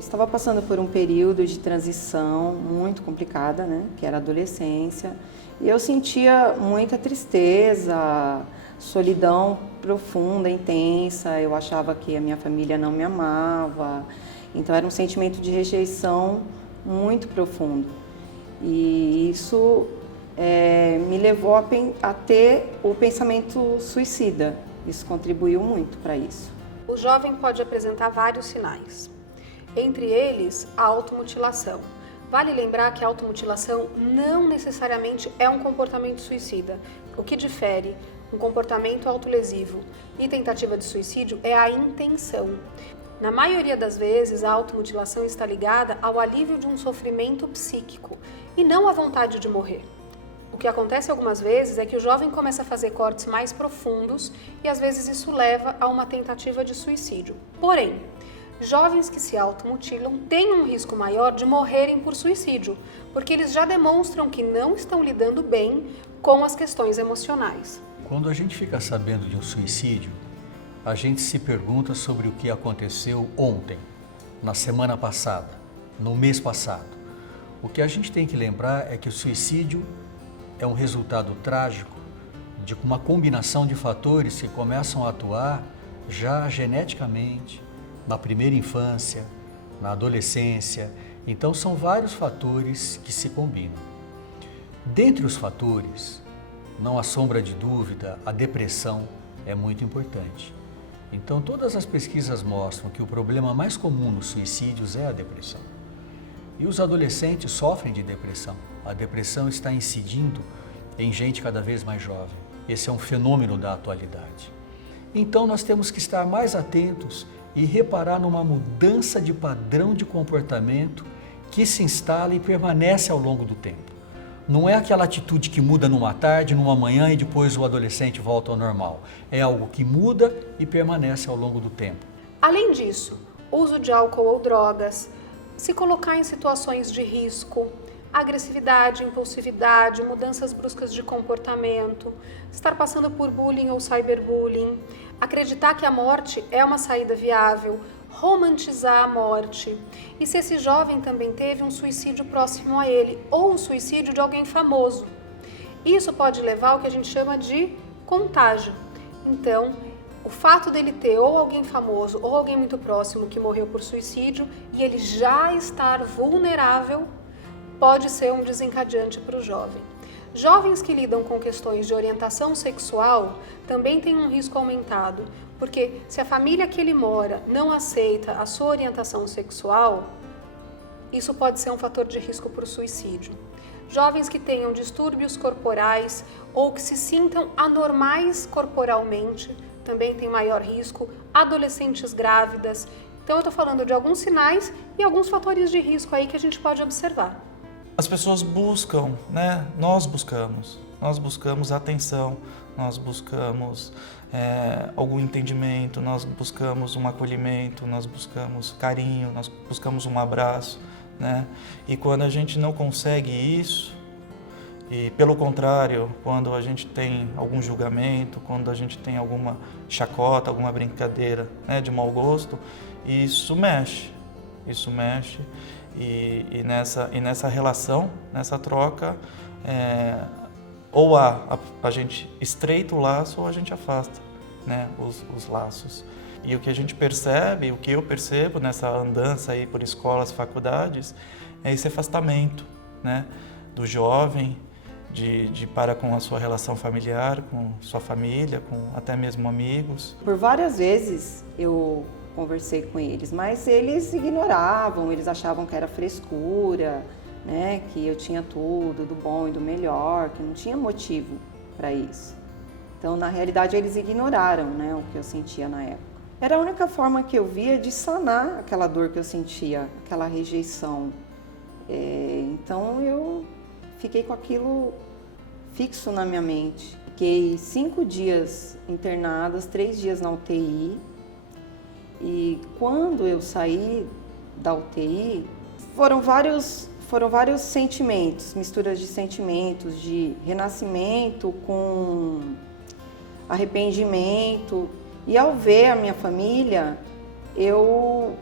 estava passando por um período de transição muito complicada, né, que era a adolescência, e eu sentia muita tristeza, solidão profunda, intensa. Eu achava que a minha família não me amava, então era um sentimento de rejeição muito profundo. E isso me levou a ter o pensamento suicida. Isso contribuiu muito para isso. O jovem pode apresentar vários sinais, entre eles a automutilação. Vale lembrar que a automutilação não necessariamente é um comportamento suicida. O que difere um comportamento autolesivo e tentativa de suicídio é a intenção. Na maioria das vezes, a automutilação está ligada ao alívio de um sofrimento psíquico e não à vontade de morrer. O que acontece algumas vezes é que o jovem começa a fazer cortes mais profundos e às vezes isso leva a uma tentativa de suicídio. Porém, jovens que se automutilam têm um risco maior de morrerem por suicídio, porque eles já demonstram que não estão lidando bem com as questões emocionais. Quando a gente fica sabendo de um suicídio, a gente se pergunta sobre o que aconteceu ontem, na semana passada, no mês passado. O que a gente tem que lembrar é que o suicídio é um resultado trágico de uma combinação de fatores que começam a atuar já geneticamente, na primeira infância, na adolescência. Então são vários fatores que se combinam. Dentre os fatores, não há sombra de dúvida, a depressão é muito importante. Então todas as pesquisas mostram que o problema mais comum nos suicídios é a depressão. E os adolescentes sofrem de depressão. A depressão está incidindo em gente cada vez mais jovem. Esse é um fenômeno da atualidade. Então nós temos que estar mais atentos e reparar numa mudança de padrão de comportamento que se instala e permanece ao longo do tempo. Não é aquela atitude que muda numa tarde, numa manhã e depois o adolescente volta ao normal. É algo que muda e permanece ao longo do tempo. Além disso, uso de álcool ou drogas, se colocar em situações de risco, agressividade, impulsividade, mudanças bruscas de comportamento, estar passando por bullying ou cyberbullying, acreditar que a morte é uma saída viável, romantizar a morte. E se esse jovem também teve um suicídio próximo a ele ou o suicídio de alguém famoso, isso pode levar ao que a gente chama de contágio. Então, o fato dele ter ou alguém famoso ou alguém muito próximo que morreu por suicídio e ele já estar vulnerável pode ser um desencadeante para o jovem. Jovens que lidam com questões de orientação sexual também têm um risco aumentado, porque se a família que ele mora não aceita a sua orientação sexual, isso pode ser um fator de risco para o suicídio. Jovens que tenham distúrbios corporais ou que se sintam anormais corporalmente também têm maior risco. Adolescentes grávidas. Então eu estou falando de alguns sinais e alguns fatores de risco aí que a gente pode observar. As pessoas buscam, né? Nós buscamos atenção, nós buscamos algum entendimento, nós buscamos um acolhimento, nós buscamos carinho, nós buscamos um abraço, né? E quando a gente não consegue isso, e pelo contrário, quando a gente tem algum julgamento, quando a gente tem alguma chacota, alguma brincadeira, né, de mau gosto, isso mexe. E nessa relação, nessa troca, ou a gente estreita o laço ou a gente afasta, né, os laços. E o que a gente percebe, o que eu percebo nessa andança aí por escolas, faculdades, é esse afastamento, né, do jovem, de para com a sua relação familiar, com sua família, com até mesmo amigos. Por várias vezes eu conversei com eles, mas eles ignoravam, eles achavam que era frescura, né, que eu tinha tudo, do bom e do melhor, que não tinha motivo para isso. Então, na realidade, eles ignoraram, né, o que eu sentia na época. Era a única forma que eu via de sanar aquela dor que eu sentia, aquela rejeição. Então, eu fiquei com aquilo fixo na minha mente. Fiquei 5 dias internadas, 3 dias na UTI. E quando eu saí da UTI, foram vários sentimentos, misturas de sentimentos, de renascimento com arrependimento. E ao ver a minha família, eu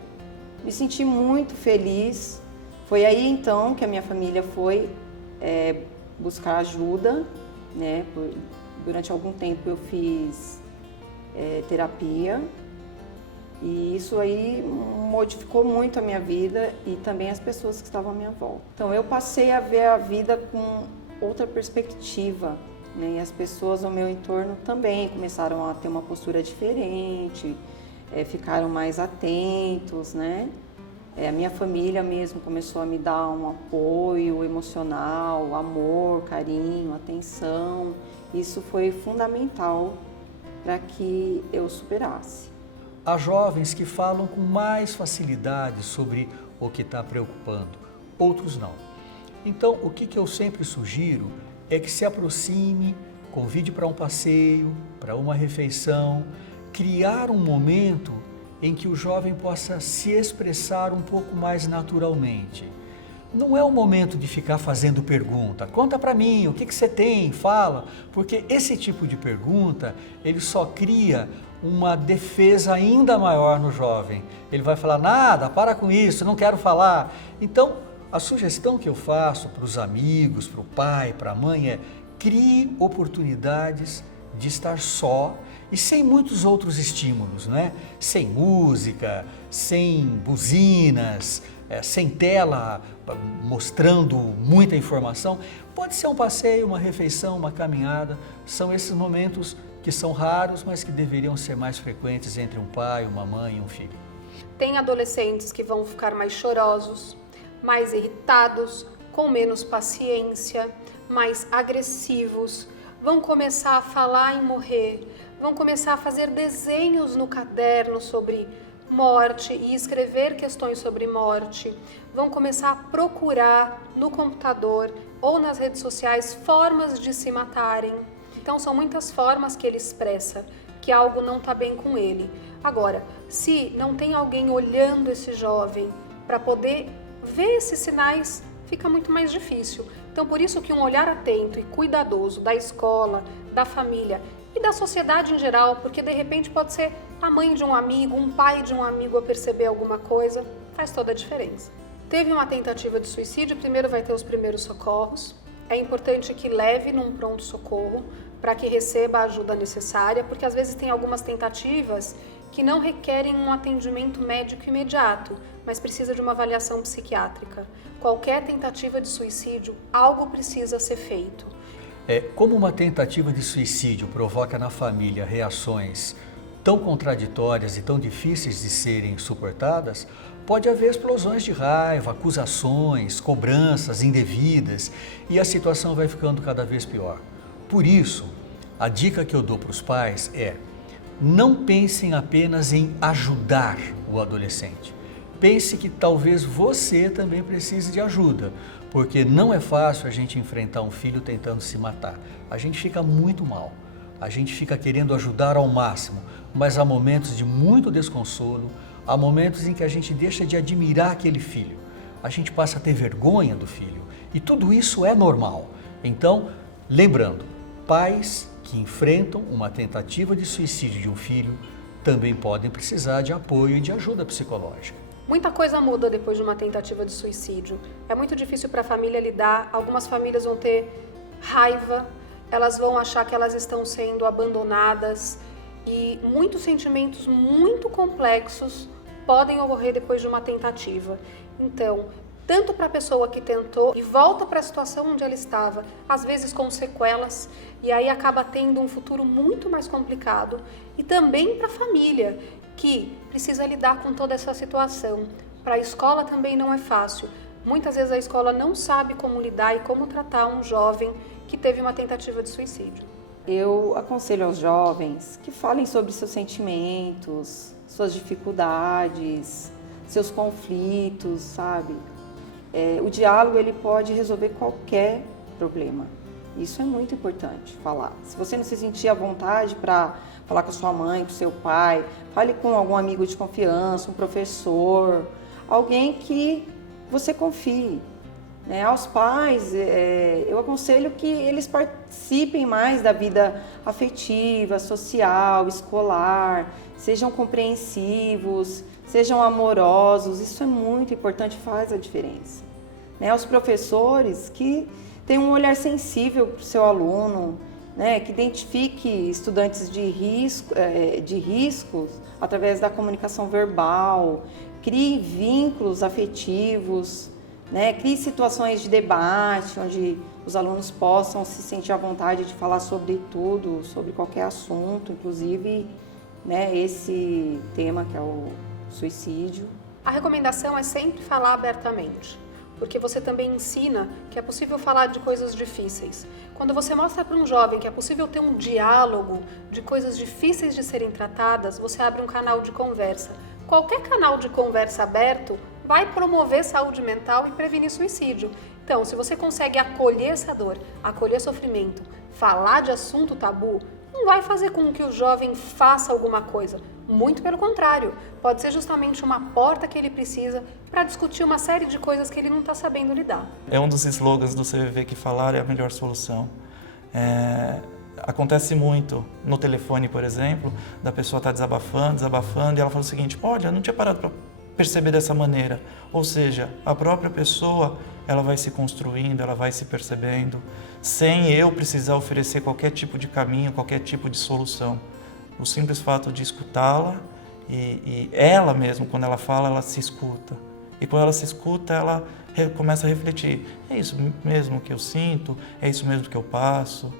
me senti muito feliz. Foi aí então que a minha família foi buscar ajuda, né? Durante algum tempo eu fiz terapia e isso aí modificou muito a minha vida e também as pessoas que estavam à minha volta. Então eu passei a ver a vida com outra perspectiva, né? E as pessoas ao meu entorno também começaram a ter uma postura diferente, ficaram mais atentos, né? A minha família mesmo começou a me dar um apoio emocional, amor, carinho, atenção. Isso foi fundamental para que eu superasse. Há jovens que falam com mais facilidade sobre o que está preocupando, outros não. Então, o que eu sempre sugiro é que se aproxime, convide para um passeio, para uma refeição, criar um momento em que o jovem possa se expressar um pouco mais naturalmente. Não é o momento de ficar fazendo pergunta, conta para mim, o que você tem, fala, porque esse tipo de pergunta, ele só cria uma defesa ainda maior no jovem. Ele vai falar, nada, para com isso, não quero falar. Então, a sugestão que eu faço para os amigos, para o pai, para a mãe é, crie oportunidades de estar só e sem muitos outros estímulos, né? Sem música, sem buzinas, sem tela mostrando muita informação. Pode ser um passeio, uma refeição, uma caminhada. São esses momentos que são raros, mas que deveriam ser mais frequentes entre um pai, uma mãe e um filho. Tem adolescentes que vão ficar mais chorosos, mais irritados, com menos paciência, mais agressivos, vão começar a falar em morrer, vão começar a fazer desenhos no caderno sobre morte e escrever questões sobre morte, vão começar a procurar no computador ou nas redes sociais formas de se matarem. Então são muitas formas que ele expressa que algo não está bem com ele. Agora, se não tem alguém olhando esse jovem para poder ver esses sinais, fica muito mais difícil. Então por isso que um olhar atento e cuidadoso da escola, da família e da sociedade em geral, porque de repente pode ser a mãe de um amigo, um pai de um amigo a perceber alguma coisa, faz toda a diferença. Teve uma tentativa de suicídio, primeiro vai ter os primeiros socorros. É importante que leve num pronto-socorro para que receba a ajuda necessária, porque às vezes tem algumas tentativas que não requerem um atendimento médico imediato, mas precisa de uma avaliação psiquiátrica. Qualquer tentativa de suicídio, algo precisa ser feito. Como uma tentativa de suicídio provoca na família reações tão contraditórias e tão difíceis de serem suportadas, pode haver explosões de raiva, acusações, cobranças indevidas e a situação vai ficando cada vez pior. Por isso, a dica que eu dou para os pais é: não pensem apenas em ajudar o adolescente. Pense que talvez você também precise de ajuda, porque não é fácil a gente enfrentar um filho tentando se matar. A gente fica muito mal, a gente fica querendo ajudar ao máximo, mas há momentos de muito desconsolo, há momentos em que a gente deixa de admirar aquele filho, a gente passa a ter vergonha do filho e tudo isso é normal. Então, lembrando, pais que enfrentam uma tentativa de suicídio de um filho também podem precisar de apoio e de ajuda psicológica. Muita coisa muda depois de uma tentativa de suicídio. É muito difícil para a família lidar, algumas famílias vão ter raiva, elas vão achar que elas estão sendo abandonadas e muitos sentimentos muito complexos podem ocorrer depois de uma tentativa. Então, tanto para a pessoa que tentou e volta para a situação onde ela estava, às vezes com sequelas, e aí acaba tendo um futuro muito mais complicado, e também para a família, que precisa lidar com toda essa situação. Para a escola também não é fácil. Muitas vezes a escola não sabe como lidar e como tratar um jovem que teve uma tentativa de suicídio. Eu aconselho aos jovens que falem sobre seus sentimentos, suas dificuldades, seus conflitos, sabe? O diálogo ele pode resolver qualquer problema. Isso é muito importante falar. Se você não se sentir à vontade para falar com a sua mãe, com o seu pai, fale com algum amigo de confiança, um professor, alguém que você confie. Aos pais, eu aconselho que eles participem mais da vida afetiva, social, escolar, sejam compreensivos, sejam amorosos, isso é muito importante, faz a diferença. Né? Os professores que têm um olhar sensível para o seu aluno, né? Que identifique estudantes de riscos através da comunicação verbal, crie vínculos afetivos, né? Crie situações de debate, onde os alunos possam se sentir à vontade de falar sobre tudo, sobre qualquer assunto, inclusive, né, esse tema que é o suicídio. A recomendação é sempre falar abertamente, porque você também ensina que é possível falar de coisas difíceis. Quando você mostra para um jovem que é possível ter um diálogo de coisas difíceis de serem tratadas, você abre um canal de conversa. Qualquer canal de conversa aberto vai promover saúde mental e prevenir suicídio. Então, se você consegue acolher essa dor, acolher sofrimento, falar de assunto tabu, não vai fazer com que o jovem faça alguma coisa. Muito pelo contrário, pode ser justamente uma porta que ele precisa para discutir uma série de coisas que ele não está sabendo lidar. É um dos slogans do CVV que falar é a melhor solução. Acontece muito no telefone, por exemplo, da pessoa estar desabafando e ela fala o seguinte: olha, eu não tinha parado para perceber dessa maneira. Ou seja, a própria pessoa, ela vai se construindo, ela vai se percebendo, sem eu precisar oferecer qualquer tipo de caminho, qualquer tipo de solução. O simples fato de escutá-la e ela mesmo, quando ela fala, ela se escuta. E quando ela se escuta, ela começa a refletir: é isso mesmo que eu sinto? É isso mesmo que eu passo?